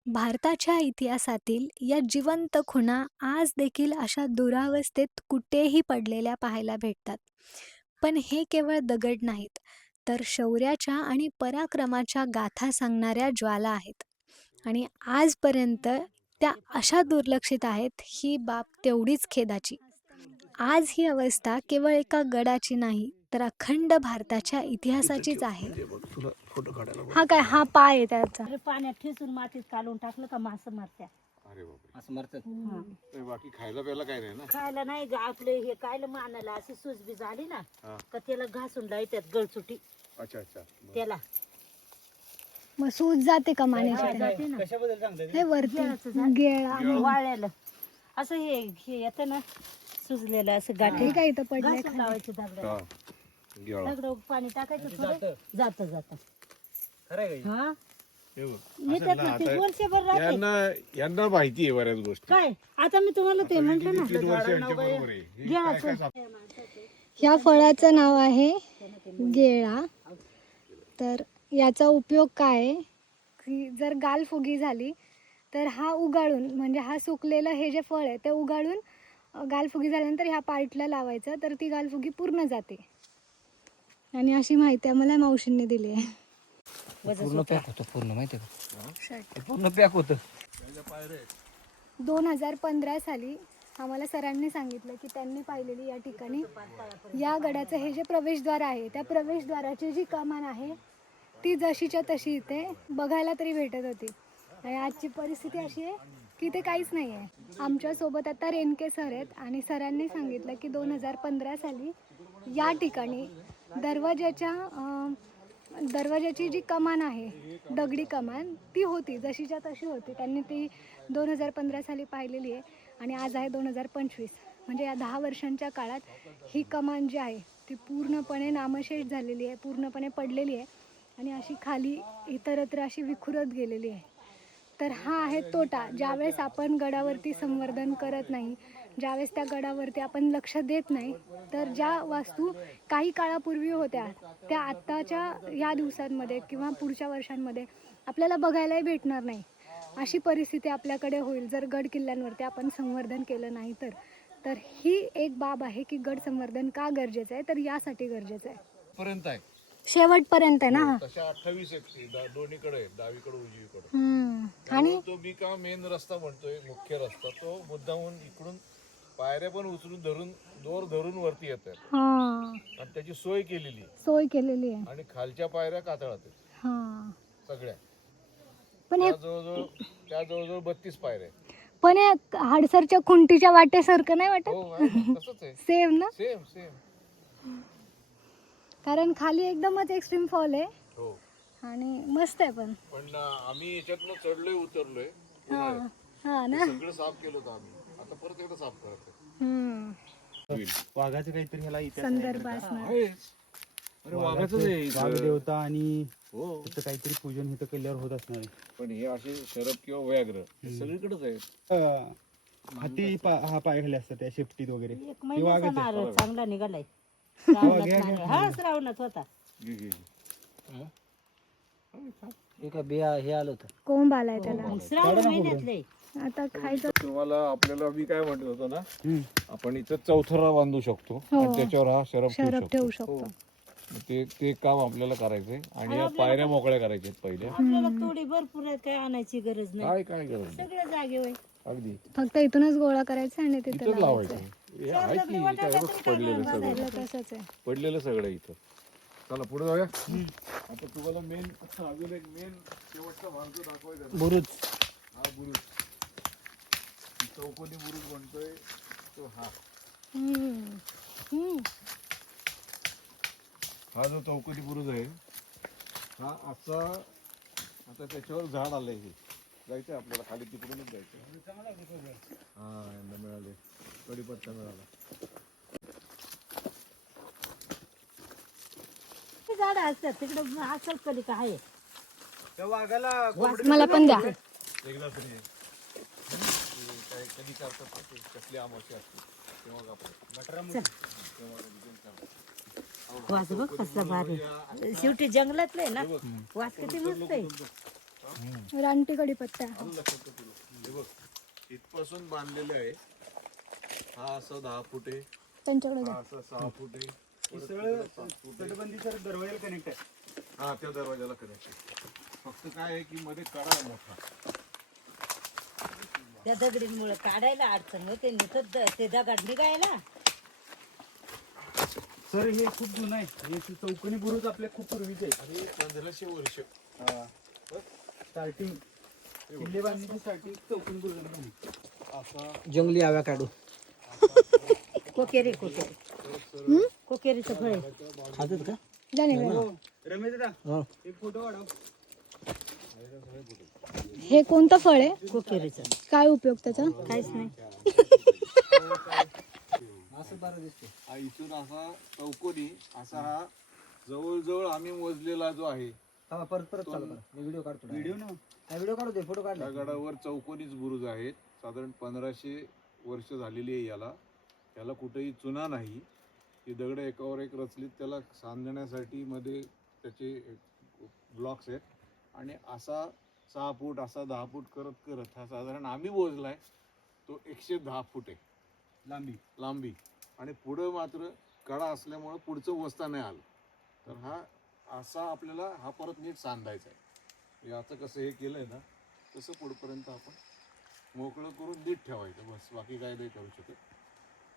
भारताच्या इतिहासातील या जिवंत खुणा आज देखील अशा दुरावस्थेत कुठेही पडलेल्या पाहायला भेटतात. पण हे केवळ दगड नाहीत, तर शौर्याच्या आणि पराक्रमाच्या गाथा सांगणाऱ्या ज्वाला आहेत. आणि आजपर्यंत त्या अशा दुर्लक्षित आहेत, ही बाब तेवढीच खेदाची. आज ही अवस्था केवळ एका गडाची नाही, तर अखंड भारताच्या इतिहासाचीच आहे. हा काय, हा पाय आहे त्याचा. अरे पाण्यात ठेचून मातीत काढून टाकलं का मासं मरत्या अरे बापरे. असं मरतात. बाकी खायला प्यायला काय नाही ना? खायला नाही ग आपले हे कायला मानायला अशी सुजबी झाली ना हा. का त्याला घासून लावतात गळचुटी अच्छा अच्छा. त्याला मग सूज जाते का मानेच्या? जाते ना कशाबद्दल सांगताय? हे वरती गेळाचं झाड. गेळा वाळ्याला असं हे हे येतं ना सुजलेलं असं गाठी हे काय इथं पडलंय घासून लावायचे दगड हा. गिळा. दगड पाणी टाकायचं थोडं जातं जातं खरं आहे का? हा हे बघ. नेतात ना ते वर्षभर राहते यांना माहिती आहे बऱ्याच गोष्टी. काय आता मी तुम्हाला ते म्हंटल ना किती वर्ष यांच्या बरोबर आहे. हे काय काय ह्या फळाचं नाव आहे गेळा. तर याचा उपयोग काय आहे की जर गालफुगी झाली तर हा उगाळून, म्हणजे हा सुकलेलं हे जे फळ आहे ते उगाळून गालफुगी झाल्यानंतर ह्या पार्टला लावायचं, तर ती गालफुगी पूर्ण जाते. आणि अशी माहिती आम्हाला मावशींनी दिली आहे. पूर्ण पॅक होतं, पूर्ण माहिती आहे का? पूर्ण पॅक होतं. 2015 साली आम्हाला सरांनी सांगितलं की त्यांनी पाहिलेली या ठिकाणी या गडाचं हे जे प्रवेशद्वार आहे, त्या प्रवेशद्वाराची जी कमान आहे ती जशीच्या तशी इथे बघायला तरी भेटत होती. आणि आजची परिस्थिती अशी आहे की इथे काहीच नाही आहे. आमच्यासोबत आता रेणके सर आहेत आणि सरांनी सांगितलं की 2015 साली या ठिकाणी दरवाजाची जी कमान आहे, दगडी कमान, ती होती, जशीच्या तशी होती. त्यांनी ती 2015 साली पाहिलेली आहे आणि आज आहे 2025. म्हणजे या 10 वर्षांच्या काळात ही कमान जी आहे ती पूर्णपणे नामशेष झालेली आहे, पूर्णपणे पडलेली आहे आणि अशी खाली इतरत्र अशी विखुरत गेलेली आहे. तर हा आहे तोटा. ज्यावेळेस आपण गडावरती संवर्धन करत नाही, ज्यावेळेस त्या गडावरती आपण लक्ष देत नाही, तर ज्या वास्तू काही काळापूर्वी होत्या त्या आत्ताच्या या दिवसांमध्ये किंवा पुढच्या वर्षांमध्ये आपल्याला बघायलाही भेटणार नाही. अशी परिस्थिती आपल्याकडे होईल जर गड किल्ल्यांवरती आपण संवर्धन केलं नाही तर. तर ही एक बाब आहे की गड संवर्धन का गरजेचं आहे, तर यासाठी गरजेचं आहे. पर्यंत आहे शेवटपर्यंत आहे ना हा. तशा 28 आहेत दोन्हीकडे आहेत, डावीकडे उजवीकडे. आणि तो मी का मेन रस्ता म्हणतोय, मुख्य रस्ता, तो मुद्दाहून इकडून पायऱ्या पण उचलून दोर धरून वरती येतात हा आणि त्याची सोय केलेली आहे. सोय केलेली आहे. आणि खालच्या पायऱ्या कातळात आहेत हा सगळ्या. पण हे त्या जवळजवळ 32 पायऱ्या आहेत. पण हे हडसरच्या खुंटीच्या वाटेसारखं नाही वाटत? हो आहे, तसंच आहे. सेम ना? सेम. कारण खाली एकदमच एक्स्ट्रीम फॉल आहे हो आणि मस्त आहे पण. पण आम्ही याच्यातनं चढलोय उतरलोय, हा हा ना. सगळं साफ केलं होतं आम्ही. आता परत एकदा साफ करायचं. वाघाचं काहीतरी ह्याला इतिहास आहे. संदर्भ असणार. अरे वाघाचंच आहे वाघ इथं. देवता आणि हो त्याचं काहीतरी पूजन इथं केल्यावर होत असणार आहे. पण हे असे शरब किंवा व्याघ्र हे सगळीकडेच आहेत. हाती हा पाय खाली असतात त्या शेपटीत वगैरे. एक हे महिन्याचा वाघच आहे. नारळ चांगला निघालाय. घ्या, श्रावणात घ्या. नारळ. हा श्रावणात होता. घे. एका बिया हे आलं होतं. कोंब आलाय त्याला. श्रावण महिन्यातले. आता खायचं. तुम्हाला आपल्याला मी काय म्हणत होतो ना, आपण इथं चौथरा बांधू शकतो आणि त्याच्यावर हा शरब शरब ठेवू शकतो. शकतो. ते काम आपल्याला करायचंय आणि या पायऱ्या मोकळ्या करायच्या आहेत पहिल्या. आपल्याला थोडी भरपूर आहेत, काय आणायची गरज नाही. काय गरज नाही. सगळ्या जागेवर आहे. अगदी फक्त इथूनच गोळा करायचा आणि तिथे इथंच लावायचं. लावायचं. हे आहे की इथं एवढंच पडलेलं सगळं. सगळं तसंच आहे. पडलेलं सगळं इथं. चला पुढे जाऊया. आता तुम्हाला मेन अजून एक मेन शेवटचा भाग जो दाखवायचा बुरुज. हा बुरुज, चौकोनी बुरुज म्हणतोय तो हा. हा जो चौकोनी बुरुज आहे हा असा, आता त्याच्यावर झाड आलंय. हे जायचंय आपल्याला खाली, तिकडूनच जायचं. हा यांना मिळाले, कडीपत्ता मिळाला. झाड असतात तिकडे, असल कलिका आहे. त्या वाघाला मला पण द्या. एकदा तरी काय कधी करतात ना ते, कसली अमावस्या असते तेव्हा कापतात. वास बघ कसला भारी. शेवटी जंगलातलं आहे ना, वास किती मस्त आहे. रानटी कडीपत्ता. हे बघ इथपासून बांधलेलं आहे. हा असं 10 फूट आहे, त्यांच्याकडे हा द्या. असं 6 फूट आहे. तटबंदी सर दरवाजाला कनेक्ट आहे. हा त्या दरवाजाला कनेक्ट आहे. फक्त काय आहे की मध्ये कडा आहे मोठा. त्या दगडींमुळे काढायला अडचण होते, नुसतं ते दगड निघायला. सर हे खूप जुनं आहे. हे चौकोनी बुरुज आपल्या खूप पूर्वीच आहे. आणि 1500 वर्ष. स्टार्टिंग किल्ले बांधणीची स्टार्टिंग चौकोनी बुरुजांनी. असा जंगली आव्या काढू. कोकेरी कोकेरीचं फळ आहे. खातात का? जाणे रमेश दादा हो. एक फोटो काढा. हे कोणतं फळ आहे? कोकेरीचं काय उपयोग त्याचा? काहीच नाही. असं बरं दिसते. हा इथून असा चौकोनी असा हा जवळजवळ आम्ही मोजलेला जो आहे. हा परत चालू करा. मी व्हिडिओ काढतो. व्हिडिओ ना व्हिडिओ काढू दे, फोटो काढला. त्या गडावर चौकोनीच बुरुज आहेत. साधारण 1500 वर्ष झालेली आहे याला. याला कुठेही चुना नाही. ही दगड एकावर एक रचलीत, त्याला सांधण्यासाठी मध्ये त्याचे ब्लॉक्स आहेत. आणि असा 6 फूट, असा 10 फूट करत करत हा साधारण आम्ही मोजलाय तो 110 फूट आहे लांबी. आणि पुढं मात्र कडा असल्यामुळं पुढचं वस्ता नाही आलं. तर हा असा आपल्याला हा परत नीट सांधायचा आहे. याचं कसं हे केलंय ना तसं पुढपर्यंत आपण मोकळं करून नीट ठेवायचं, बस बाकी काय नाही करू शकत.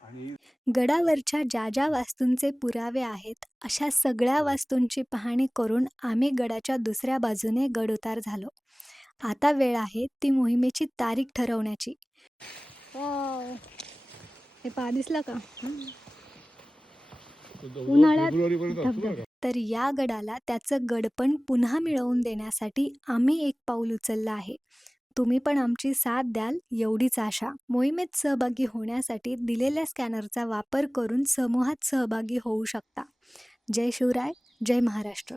आणि गडावरच्या ज्या ज्या वास्तूंचे पुरावे आहेत अशा सगळ्या वास्तूंची पाहणी करून आम्ही गडाच्या दुसऱ्या बाजूने गडउतार झालो. आता वेळ आहे ती मोहिमेची तारीख ठरवण्याची. हे पहा दिसला का? उन्हाळ्यात तर या गडाला त्याचं गडपण पुन्हा मिळवून देण्यासाठी आम्ही एक पाऊल उचललं आहे. तुम्ही पण आमची साथ द्याल एवढीच आशा. मोहिमेत सहभागी होण्यासाठी दिलेल्या स्कॅनरचा वापर करून समूहात सहभागी होऊ शकता. जय शिवराय, जय महाराष्ट्र.